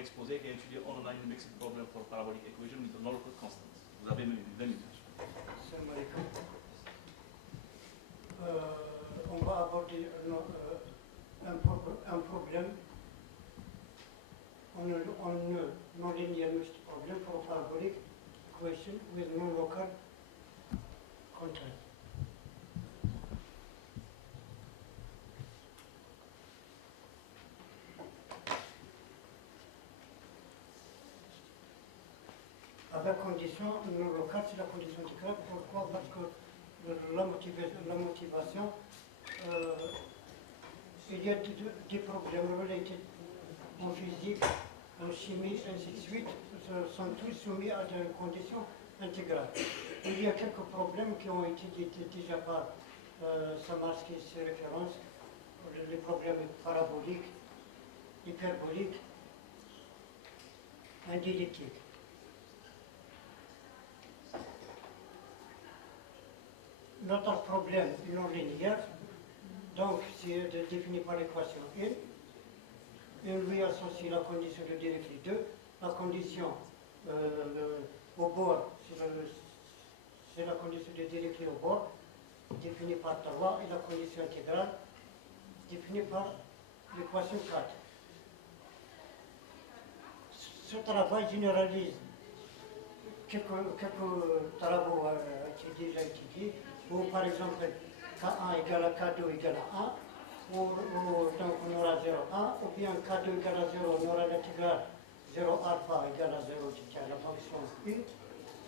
exposé et étudié online mixed problem for parabolic equation with local constants. Vous avez 20 minutes. Salam alaikum. On va aborder un problème, on non-linear mixed problem for parabolic equation with non-local constraint. Avec condition non locale, c'est la condition intégrale. Pourquoi? Parce que la motivation, il y a des problèmes relatés en physique, en chimie, ainsi de suite, sont tous soumis à des conditions intégrales. Il y a quelques problèmes qui ont été dit déjà par Samarsky et ses références, les problèmes paraboliques, hyperboliques, indélictiques. Notre problème non linéaire, donc c'est défini par l'équation 1. On lui associe la condition de Dirichlet 2, la condition au bord, c'est la condition de Dirichlet au bord, définie par 3, et la condition intégrale, définie par l'équation 4. Ce travail généralise quelques travaux qui ont déjà étudiés, ou par exemple K1 égale à K2 égale à 1, donc on aura 0,1, ou bien K2 égale à 0, on aura l'intégrale 0 alpha égale à 0, qui est la fonction 1.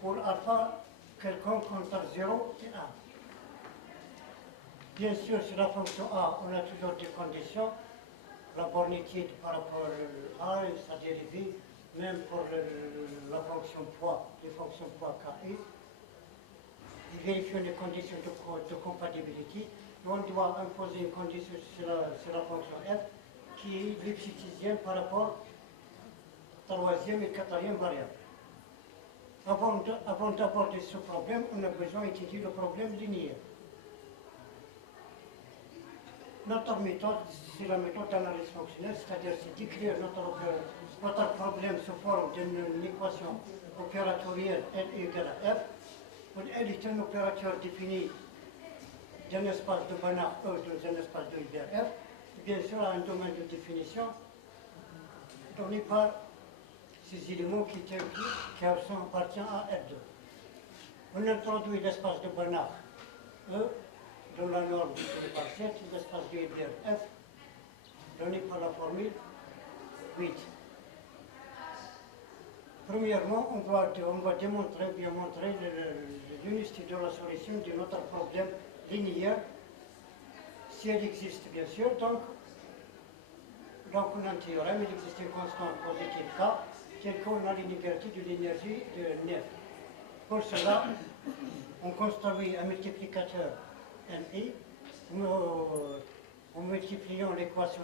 Pour alpha, quelconque entre 0 et 1. Bien sûr, sur la fonction A, on a toujours des conditions, la bornitude par rapport à A et sa dérivée, même pour la fonction poids, les fonctions poids KI. Et vérifier les conditions de compatibilité. On doit imposer une condition sur la fonction f qui est l'ipsitisienne par rapport à la troisième et quatrième variable. Avant d'aborder ce problème, on a besoin d'étudier le problème linéaire. Notre méthode, c'est la méthode d'analyse fonctionnelle, c'est-à-dire c'est d'écrire notre problème sous forme d'une équation opératorielle L égale à F. L est un opérateur défini d'un espace de Banach E dans un espace de Hilbert F. Bien sûr, a un domaine de définition donné par ces éléments qui appartiennent à F2. On introduit l'espace de Banach E dans la norme donnée par 7, l'espace de Hilbert F donné par la formule 8. Premièrement, on va démontrer, bien montrer l'unicité de la solution de notre problème linéaire, si elle existe bien sûr. Donc on a un théorème, il existe une constante positive K, telle qu'on a l'inégalité de l'énergie de Neff. Pour cela, on construit un multiplicateur MI, en multipliant l'équation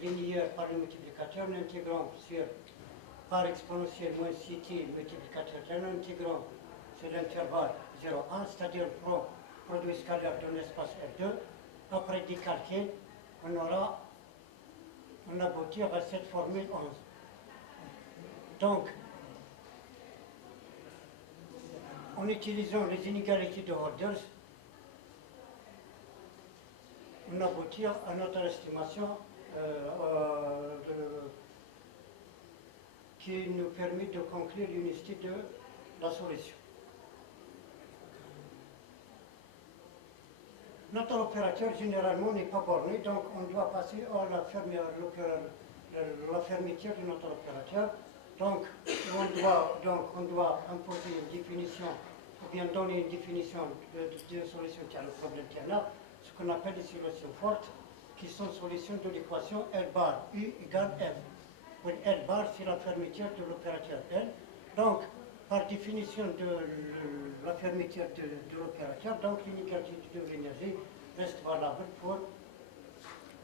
linéaire par le multiplicateur, en intégrant par exponentielle moins ct multiplicateur, en intégrant sur l'intervalle 0,1, c'est-à-dire produit scalaire d'un espace R2. Après des calculs, on aboutit à cette formule 11. Donc, en utilisant les inégalités de Horders, on aboutit à notre estimation qui nous permet de conclure l'unicité de la solution. Notre opérateur généralement n'est pas borné, donc on doit passer à la fermeture de notre opérateur. Donc on doit imposer une définition, ou bien donner une définition de solution qui a le problème qui est là, ce qu'on appelle des solutions fortes, qui sont solutions de l'équation L bar U égale F. Où L bar, c'est la fermeture de l'opérateur L. Donc, par définition de la fermeture de l'opérateur, donc l'inégalité de l'énergie reste valable pour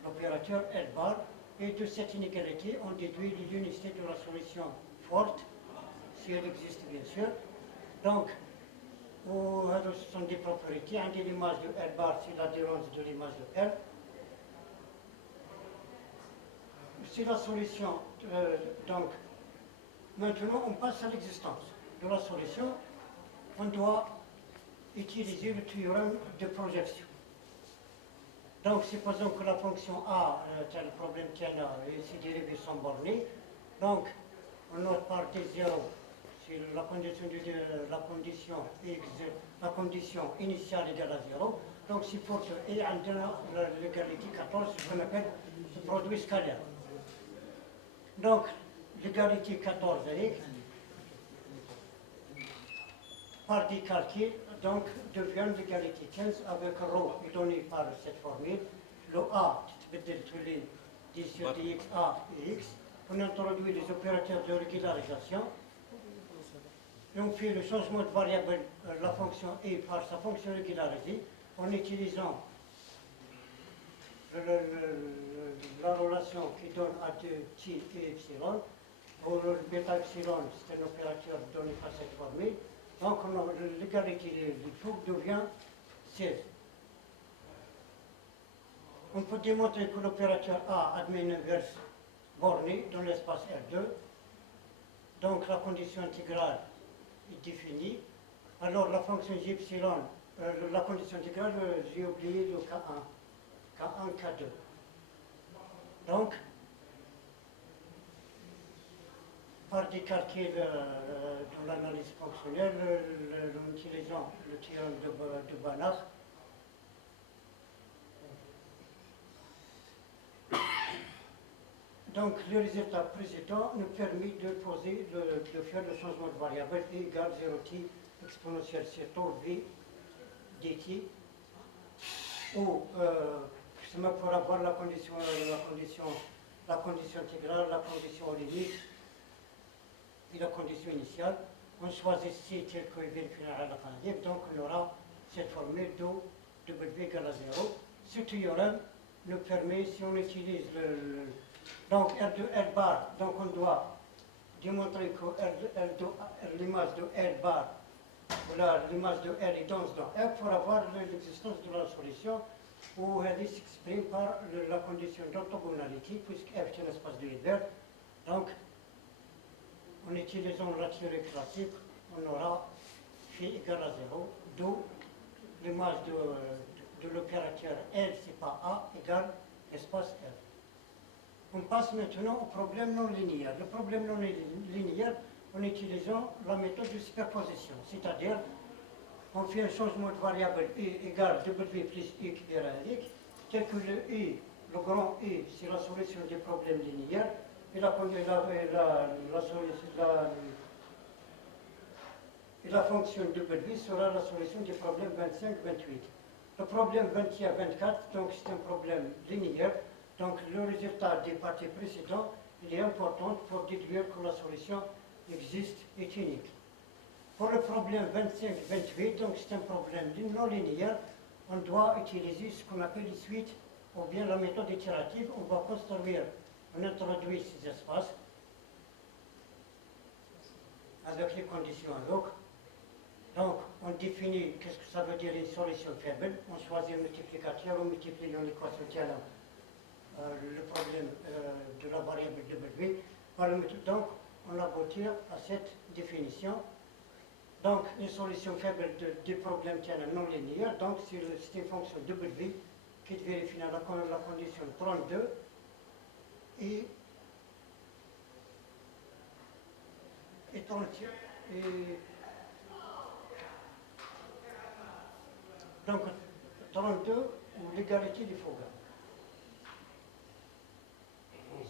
l'opérateur L bar. Et de cette inégalité, on déduit l'unicité de la solution forte, si elle existe bien sûr. Donc, ce sont des propriétés. Un de l'image de L bar, c'est l'adhérence de l'image de L. si la solution, donc, maintenant on passe à l'existence de la solution, on doit utiliser le théorème de projection. Donc, supposons que la fonction A, tel problème tient là, et ses dérivés sont bornés. Donc, on note par T0, si la condition initiale égale à 0. Donc, si pour E en l'égalité 14, ce qu'on appelle le produit scalaire. Donc, l'égalité 14 x par décalqué, donc devient l'égalité 15 avec ρ est donné par cette formule. Le A, tous les 10 sur dx, A et x. On introduit les opérateurs de régularisation. Et on fait le changement de variable, la fonction e par sa fonction régularisée, en utilisant la relation qui donne à 2 t et epsilon. Pour le bêta epsilon, c'est un opérateur donné par cette formule. Donc l'égalité du fougue devient 16. On peut démontrer que l'opérateur A admet une inverse bornée dans l'espace R2. Donc la condition intégrale est définie. Alors la fonction j epsilon, la condition intégrale, j'ai oublié le K1, K1, K2. Donc, par décalquer dans l'analyse fonctionnelle, en utilisant le théorème de Banach, donc le résultat précédent nous permet de faire le changement de variable E égale 0t exponentielle sur tau V dt, où pour avoir la condition intégrale, la condition limite et la condition initiale, on choisit C tel que vérifié à la fin libre, donc on aura cette formule de W égale à 0. Ce théorème nous permet, si on utilise donc R2, R bar, donc on doit démontrer que l'image de R bar, l'image de R est dense dans R pour avoir l'existence de la solution où elle s'exprime par la condition d'orthogonalité, puisque F est un espace de Hilbert. Donc, en utilisant la théorie classique, on aura phi égale à 0, d'où l'image de l'opérateur L, c'est pas A, égale espace R. On passe maintenant au problème non linéaire. Le problème non linéaire en utilisant la méthode de superposition, c'est-à-dire on fait un changement de variable E égale W plus E qui est à X, tel que le E, le grand E, c'est la solution des problèmes linéaires, et la fonction W sera la solution des problèmes 25-28. Le problème 21-24, donc c'est un problème linéaire, donc le résultat des parties précédentes, il est important pour déduire que la solution existe et est unique. Pour le problème 25-28, donc c'est un problème non linéaire, on doit utiliser ce qu'on appelle les suites, ou bien la méthode itérative. On va construire, on introduit ces espaces avec les conditions ad hoc. Donc, on définit qu'est-ce que ça veut dire une solution faible. On choisit un multiplicateur, on multiplie dans l'équation tiers le problème de la variable W. Donc, on aboutit à cette définition. Donc, une solution faible du problème tiers non linéaire, donc c'est une fonction W qui vérifie la condition 32 et 30. Donc, 32 ou l'égalité du Fouga.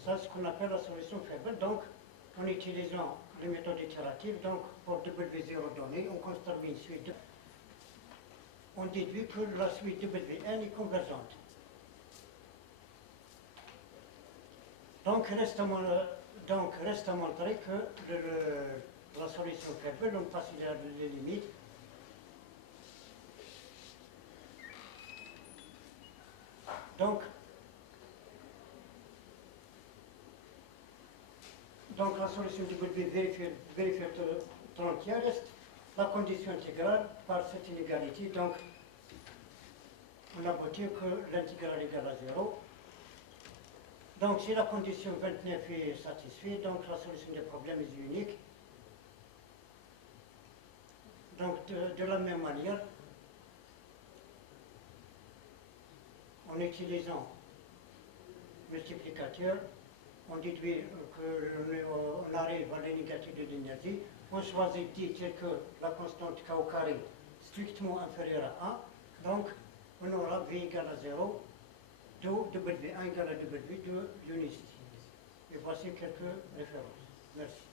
Ça, c'est ce qu'on appelle la solution faible. Donc, en utilisant les méthodes itératives, donc pour W0 donné, on construit une suite. On déduit que la suite Wn est convergente. Donc, reste à montrer que la solution faible, on passe les limites. Donc la solution du W vérifiée 30 reste la condition intégrale par cette inégalité. Donc, on aboutit que l'intégrale égale à 0. Donc si la condition 29 est satisfaite, donc la solution des problèmes est unique. Donc de la même manière, en utilisant multiplicateur, on déduit qu'on arrive à la négative de l'énergie. On choisit t tel que la constante k au carré strictement inférieure à 1. Donc on aura V égale à 0, W1 égale à W de l'unicité. Et voici quelques références. Merci.